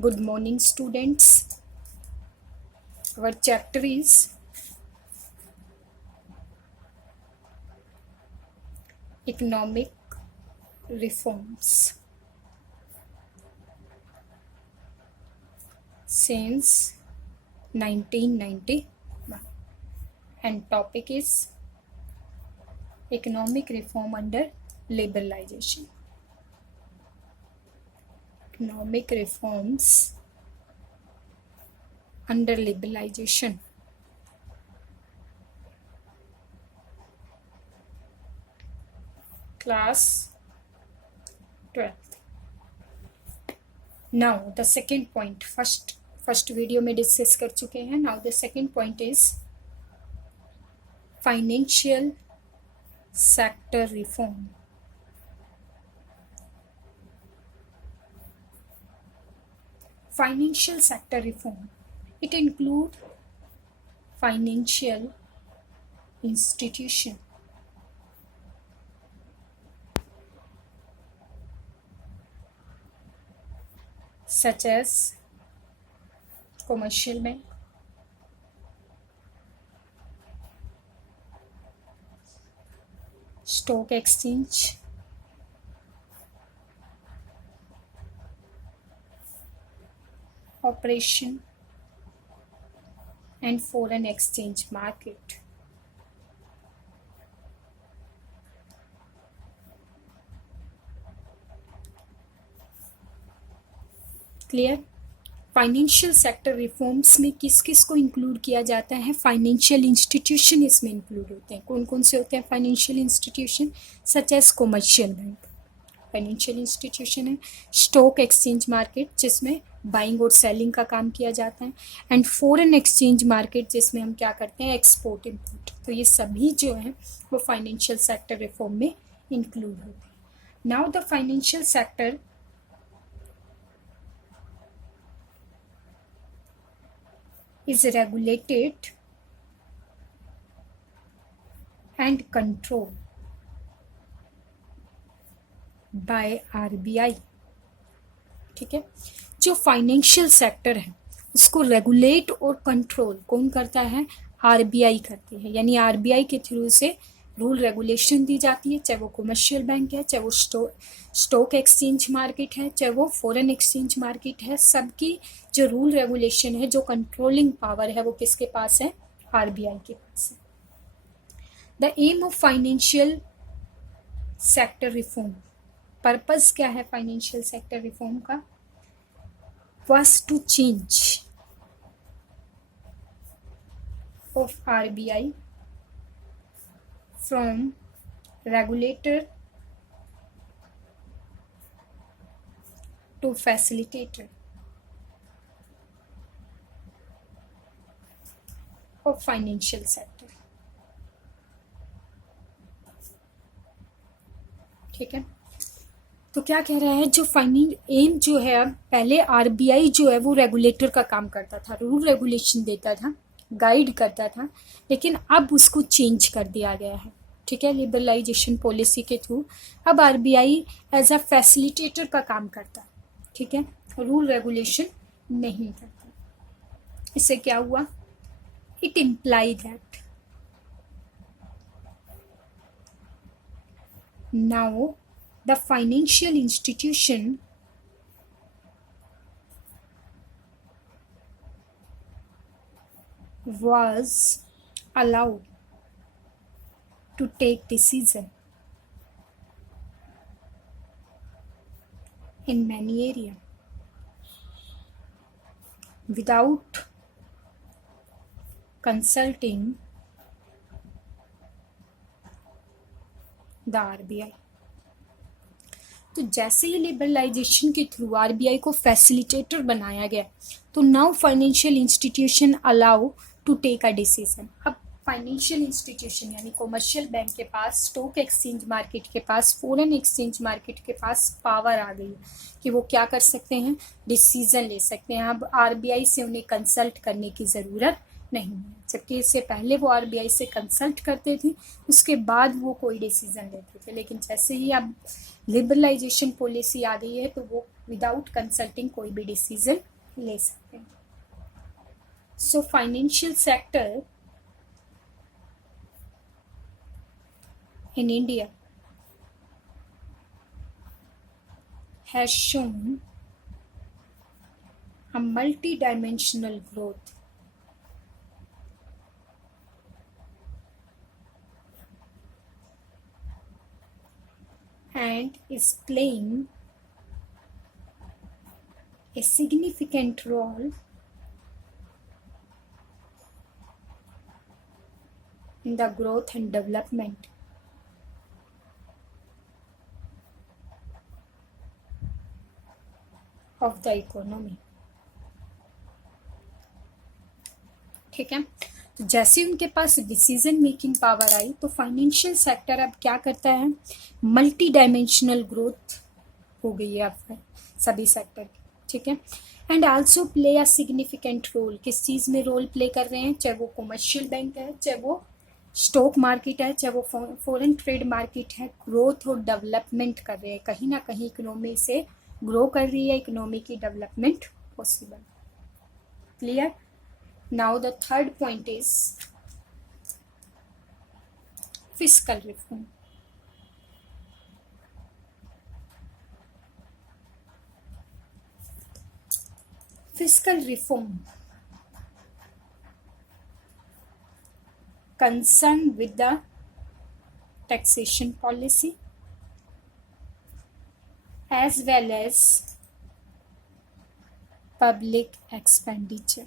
Good morning, students. Our chapter is Economic Reforms. Since 1991, and topic is Economic Reform under Liberalization. Economic reforms under liberalization. Class 12th. Now the second point, first video में discuss कर चुके हैं. Now the second point is financial sector reform. Financial sector reform. It includes financial institution such as commercial bank, stock exchange, operation, and foreign exchange market. Clear. Financial sector reforms में किस किस को include किया जाता है? Financial institution इसमें include होते हैं. कौन कौन से होते हैं financial institution? Such as commercial bank financial institution है. स्टॉक एक्सचेंज मार्केट जिसमें बाइंग और सेलिंग का काम किया जाता है. एंड फॉरेन एक्सचेंज मार्केट जिसमें हम क्या करते हैं? Export import. तो ये सभी जो है वो फाइनेंशियल सेक्टर रिफॉर्म में इंक्लूड होते हैं. Now the financial sector is regulated and controlled by RBI. ठीक है. जो फाइनेंशियल सेक्टर है उसको रेगुलेट और कंट्रोल कौन करता है? आरबीआई करती है. यानी आरबीआई के थ्रू से रूल रेगुलेशन दी जाती है, चाहे वो कमर्शियल बैंक है, चाहे वो स्टॉक एक्सचेंज मार्केट है, चाहे वो फॉरेन एक्सचेंज मार्केट है. सबकी जो रूल रेगुलेशन है, जो कंट्रोलिंग पावर है, वो किसके पास है? आरबीआई के पास है. The aim of financial sector reform. Purpose क्या है फाइनेंशियल सेक्टर रिफॉर्म का? was to change of RBI from regulator to facilitator of financial sector. ठीक है. तो क्या कह रहा है? जो एम जो है, पहले आरबीआई जो है वो रेगुलेटर का काम करता था, रूल रेगुलेशन देता था, गाइड करता था, लेकिन अब उसको चेंज कर दिया गया है. ठीक है. लिबरलाइजेशन पॉलिसी के थ्रू अब आरबीआई एज अ फैसिलिटेटर का काम करता है. ठीक है. रूल रेगुलेशन नहीं करता. इससे क्या हुआ? It imply that now the financial institution was allowed to take decision in many areas without consulting the RBI. तो जैसे ही लिबरलाइजेशन के थ्रू आरबीआई को फैसिलिटेटर बनाया गया, तो now financial institution allow to take a decision. अब financial institution यानी कमर्शियल बैंक के पास, स्टॉक एक्सचेंज मार्केट के पास, फॉरेन एक्सचेंज मार्केट के पास पावर आ गई कि वो क्या कर सकते हैं? डिसीजन ले सकते हैं. अब आरबीआई से उन्हें कंसल्ट करने की ज़रूरत नहीं है. जबकि इससे पहले वो आरबीआई से कंसल्ट करते थे, उसके बाद वो कोई डिसीजन लेते थे. लेकिन जैसे ही अब लिबरलाइजेशन पॉलिसी आ गई है तो वो विदाउट कंसल्टिंग कोई भी डिसीजन ले सकते हैं. So financial sector in India has shown a multi-dimensional growth and is playing a significant role in the growth and development of the economy. ठीक है. तो जैसे उनके पास डिसीजन मेकिंग पावर आई तो फाइनेंशियल सेक्टर अब क्या करता है, मल्टी डायमेंशनल ग्रोथ हो गई है अब सभी सेक्टर की. ठीक है. And also play a significant role. किस चीज़ में रोल प्ले कर रहे हैं, चाहे वो कमर्शियल बैंक है, चाहे वो स्टॉक मार्केट है, चाहे वो फॉरेन ट्रेड मार्केट है. ग्रोथ और डेवलपमेंट कर रहे हैं, कहीं ना कहीं इकोनॉमी से ग्रो कर रही है, इकोनॉमी की development possible. Clear. Now the third point is fiscal reform. Fiscal reform concerned with the taxation policy as well as public expenditure.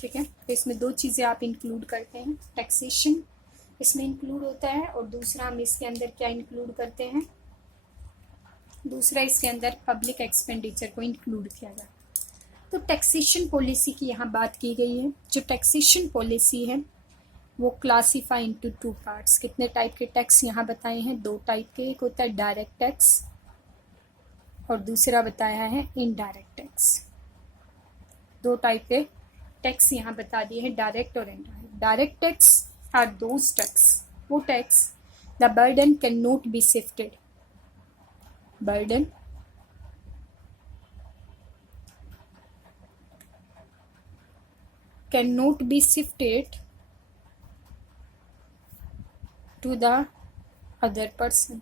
ठीक है. तो इसमें दो चीज़ें आप इंक्लूड करते हैं, टैक्सेशन इसमें इंक्लूड होता है और दूसरा हम इसके अंदर क्या इंक्लूड करते हैं, दूसरा इसके अंदर पब्लिक एक्सपेंडिचर को इंक्लूड किया जाता है. तो टैक्सेशन पॉलिसी की यहाँ बात की गई है. जो टैक्सेशन पॉलिसी है वो क्लासीफाई इनटू टू पार्ट्स. कितने टाइप के टैक्स यहाँ बताए हैं, दो टाइप के. एक होता है डायरेक्ट टैक्स और दूसरा बताया है इनडायरेक्ट टैक्स. दो टाइप के टैक्स यहाँ बता दिए हैं, डायरेक्ट और indirect. Direct tax are those tax, वो tax the burden can not be shifted. Burden can not be shifted to the other person.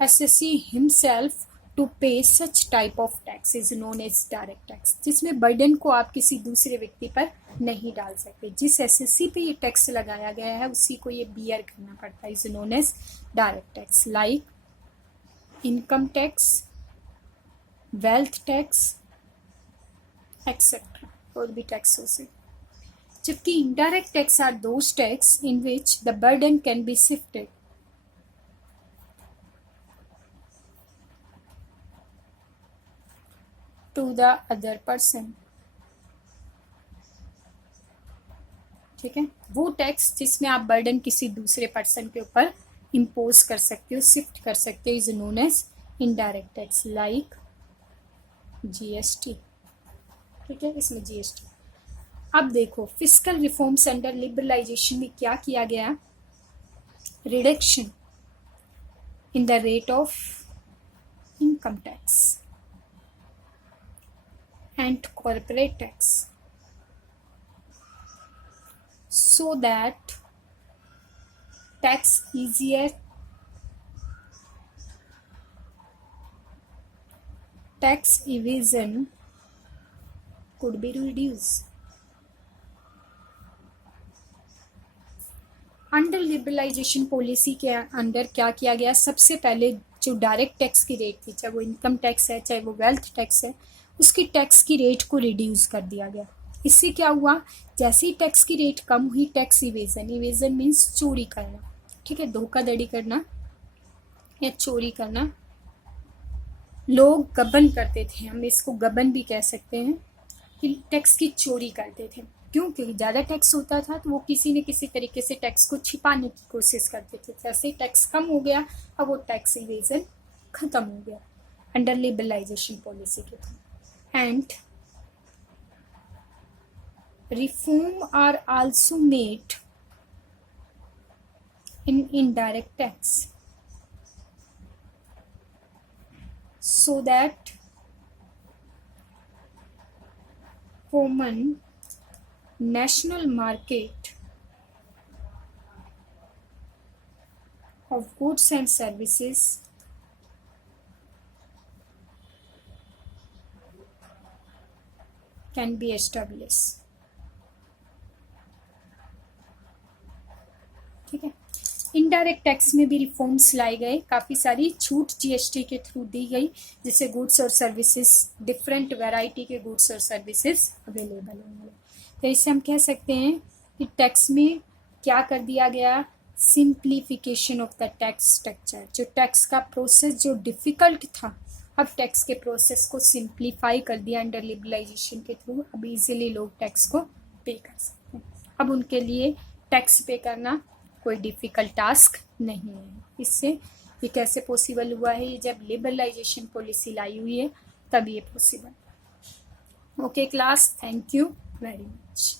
Assessee himself to pay such type of tax is known as direct tax. जिसमें burden को आप किसी दूसरे व्यक्ति पर नहीं डाल सकते. जिस एसएससी पे ये टैक्स लगाया गया है उसी को ये बियर करना पड़ता है. Is known as direct tax. Like income tax, wealth tax etcetera. और भी टैक्स हो सकते. जबकि indirect tax are those tax in which the burden can be shifted to the other person. ठीक है. वो टैक्स जिसमें आप बर्डन किसी दूसरे पर्सन के ऊपर इम्पोज कर सकते हो, शिफ्ट कर सकते हो, is known as indirect tax. Like GST. ठीक है. इसमें जीएसटी. अब देखो फिस्कल रिफॉर्म्स अंडर लिबरलाइजेशन में क्या किया गया, reduction in the rate of income tax and corporate tax so that tax evasion could be reduced. Under liberalisation policy के अंडर क्या किया गया, सबसे पहले जो डायरेक्ट टैक्स की रेट थी, चाहे वो इनकम टैक्स है चाहे वो वेल्थ टैक्स है, उसकी टैक्स की रेट को रिड्यूस कर दिया गया. इससे क्या हुआ, जैसे ही टैक्स की रेट कम हुई, टैक्स इवेजन, इवेजन मीन्स चोरी करना. ठीक है. धोखाधड़ी करना या चोरी करना. लोग गबन करते थे, हम इसको गबन भी कह सकते हैं, कि टैक्स की चोरी करते थे. क्यों? क्योंकि ज़्यादा टैक्स होता था तो वो किसी न किसी तरीके से टैक्स को छिपाने की कोशिश करते थे. जैसे टैक्स कम हो गया अब वो टैक्स इवेजन खत्म हो गया अंडर लिबरलाइजेशन पॉलिसी के through. And reform are also made in indirect tax. so that common national market of goods and services can be established. ठीक है। इनडायरेक्ट टैक्स में भी रिफॉर्म्स लाए गए, काफ़ी सारी छूट जीएसटी के थ्रू दी गई, जिससे गुड्स और सर्विसेज, डिफरेंट वैरायटी के गुड्स और सर्विसेज अवेलेबल होंगे। तो इससे हम कह सकते हैं कि टैक्स में क्या कर दिया गया, simplification of the tax structure. जो टैक्स का प्रोसेस जो डिफ़िकल्ट था, अब टैक्स के प्रोसेस को सिंप्लीफाई कर दिया अंडर लिबरलाइजेशन के थ्रू। अब इजीली लोग टैक्स को पे कर सकते हैं। अब उनके लिए टैक्स पे करना कोई डिफ़िकल्ट टास्क नहीं है। इससे ये कैसे पॉसिबल हुआ है, ये जब लिबरलाइजेशन पॉलिसी लाई हुई है तब ये possible. Okay class, thank you very much.